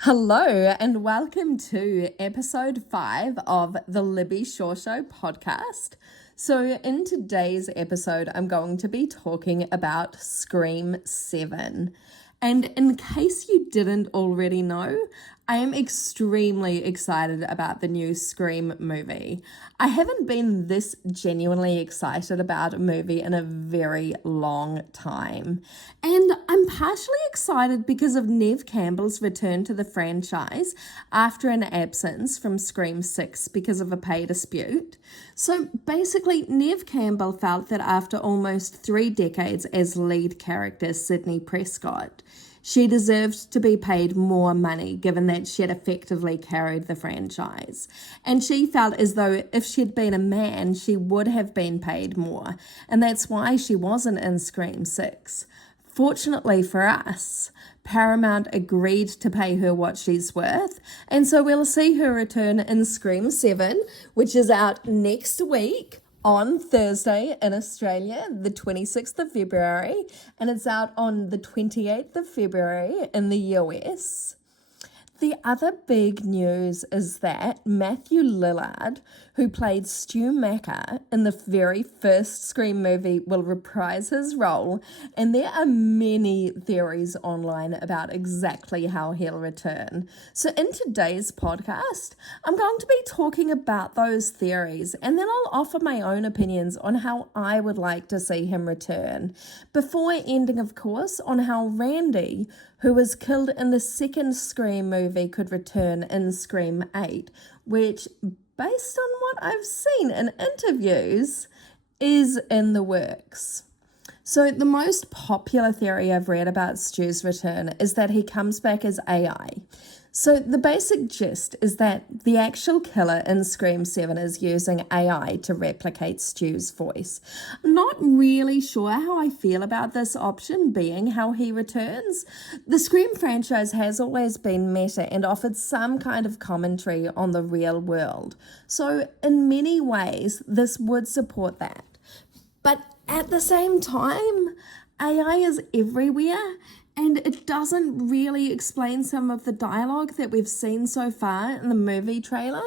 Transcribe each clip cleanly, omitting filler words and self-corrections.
Hello, and welcome to episode 5 of the Libby Shaw Show podcast. So, in today's episode, I'm going to be talking about Scream 7. And in case you didn't already know, I am extremely excited about the new Scream movie. I haven't been this genuinely excited about a movie in a very long time. And I'm partially excited because of Neve Campbell's return to the franchise after an absence from Scream 6 because of a pay dispute. So basically, Neve Campbell felt that after almost 3 decades as lead character Sidney Prescott, she deserved to be paid more money given that she had effectively carried the franchise. And she felt as though if she'd been a man, she would have been paid more. And that's why she wasn't in Scream 6. Fortunately for us, Paramount agreed to pay her what she's worth. And so we'll see her return in Scream 7, which is out next week on Thursday in Australia, the 26th of February, and it's out on the 28th of February in the US. The other big news is that Matthew Lillard, who played Stu Macher in the very first Scream movie, will reprise his role, and there are many theories online about exactly how he'll return. So in today's podcast, I'm going to be talking about those theories, and then I'll offer my own opinions on how I would like to see him return, before ending, of course, on how Randy, who was killed in the second Scream movie, could return in Scream 8, which, based on what I've seen in interviews, is in the works. So the most popular theory I've read about Stu's return is that he comes back as AI. So the basic gist is that the actual killer in Scream 7 is using AI to replicate Stu's voice. I'm not really sure how I feel about this option being how he returns. The Scream franchise has always been meta and offered some kind of commentary on the real world. So in many ways, this would support that. But at the same time, AI is everywhere, and it doesn't really explain some of the dialogue that we've seen so far in the movie trailer.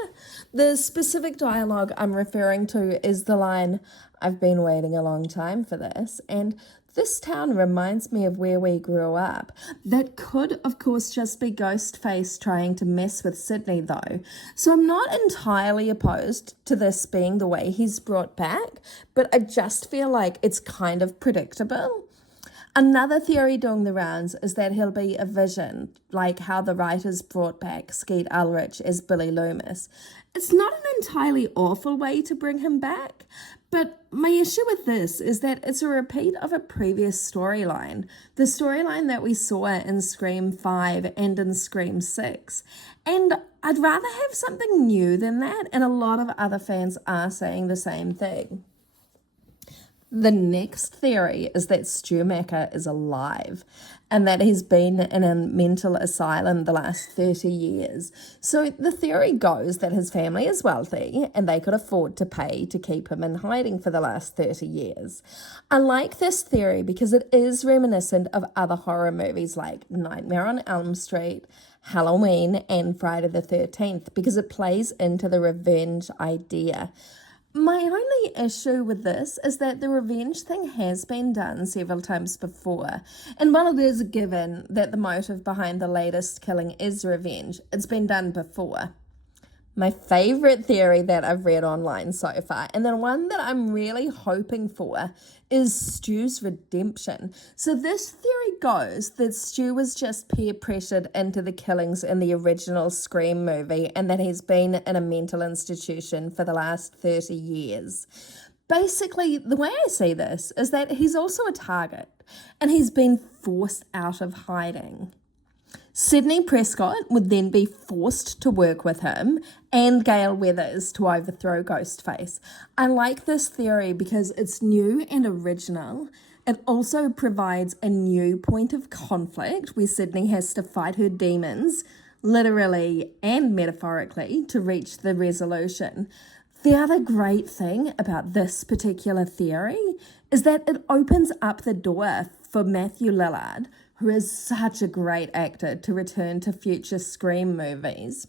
The specific dialogue I'm referring to is the line, "I've been waiting a long time for this," and "This town reminds me of where we grew up." That could, of course, just be Ghostface trying to mess with Sidney, though. So I'm not entirely opposed to this being the way he's brought back, but I just feel like it's kind of predictable. Another theory doing the rounds is that he'll be a vision, like how the writers brought back Skeet Ulrich as Billy Loomis. It's not an entirely awful way to bring him back, but my issue with this is that it's a repeat of a previous storyline, the storyline that we saw in Scream 5 and in Scream 6. And I'd rather have something new than that, and a lot of other fans are saying the same thing. The next theory is that Stu Macher is alive and that he's been in a mental asylum the last 30 years. So the theory goes that his family is wealthy and they could afford to pay to keep him in hiding for the last 30 years. I like this theory because it is reminiscent of other horror movies like Nightmare on Elm Street, Halloween, and Friday the 13th because it plays into the revenge idea. My only issue with this is that the revenge thing has been done several times before, and while it is a given that the motive behind the latest killing is revenge, it's been done before. My favorite theory that I've read online so far, and the one that I'm really hoping for, is Stu's redemption. So this theory goes that Stu was just peer pressured into the killings in the original Scream movie and that he's been in a mental institution for the last 30 years. Basically, the way I see this is that he's also a target and he's been forced out of hiding. Sidney Prescott would then be forced to work with him and Gale Weathers to overthrow Ghostface. I like this theory because it's new and original. It also provides a new point of conflict where Sidney has to fight her demons, literally and metaphorically, to reach the resolution. The other great thing about this particular theory is that it opens up the door for Matthew Lillard, who is such a great actor, to return to future Scream movies.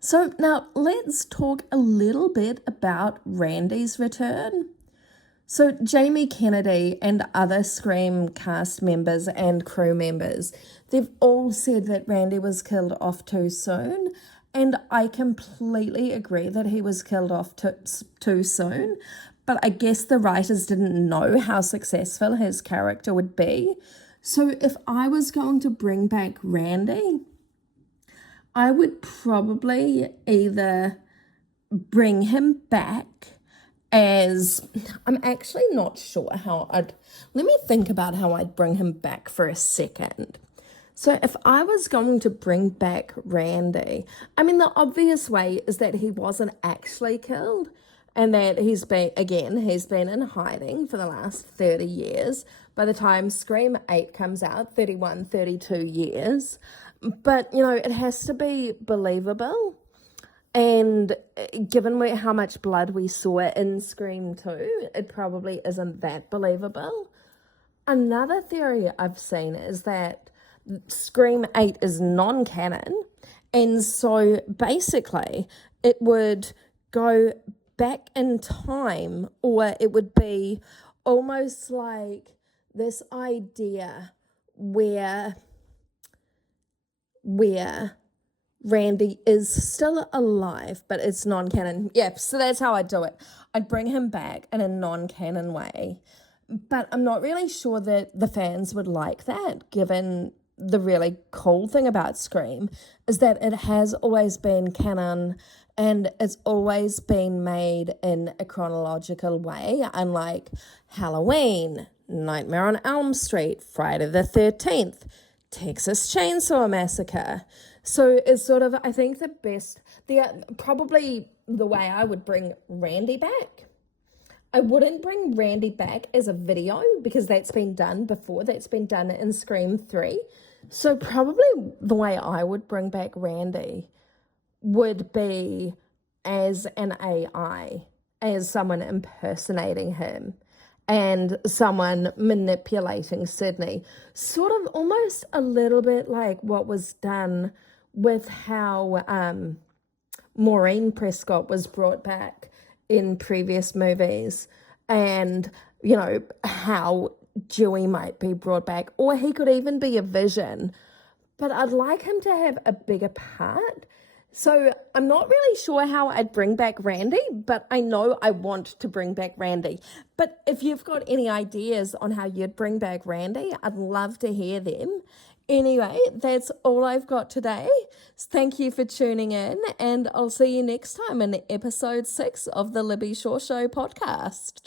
So now let's talk a little bit about Randy's return. So Jamie Kennedy and other Scream cast members and crew members, they've all said that Randy was killed off too soon. And I completely agree that he was killed off too soon. But I guess the writers didn't know how successful his character would be. So if I was going to bring back Randy, I would probably either bring him back as, I'm actually not sure let me think about how I'd bring him back for a second. So if I was going to bring back Randy, I mean, the obvious way is that he wasn't actually killed and that he's been in hiding for the last 30 years. By the time Scream 8 comes out, 31, 32 years. But, it has to be believable. And given how much blood we saw in Scream 2, it probably isn't that believable. Another theory I've seen is that Scream 8 is non-canon, and so basically it would go back in time, or it would be almost like this idea where Randy is still alive, but it's non-canon. Yeah, so that's how I'd do it. I'd bring him back in a non-canon way. But I'm not really sure that the fans would like that, given the really cool thing about Scream is that it has always been canon and it's always been made in a chronological way, unlike Halloween, Nightmare on Elm Street, Friday the 13th, Texas Chainsaw Massacre. So it's sort of, I think probably the way I would bring Randy back. I wouldn't bring Randy back as a video because that's been done before. That's been done in Scream 3. So probably the way I would bring back Randy would be as an AI, as someone impersonating him and someone manipulating Sydney. Sort of almost a little bit like what was done with how Maureen Prescott was brought back in previous movies and, how Dewey might be brought back, or he could even be a vision. But I'd like him to have a bigger part. So I'm not really sure how I'd bring back Randy, but I know I want to bring back Randy. But if you've got any ideas on how you'd bring back Randy, I'd love to hear them. Anyway, that's all I've got today. Thank you for tuning in, and I'll see you next time in episode 6 of the Libby Shaw Show podcast.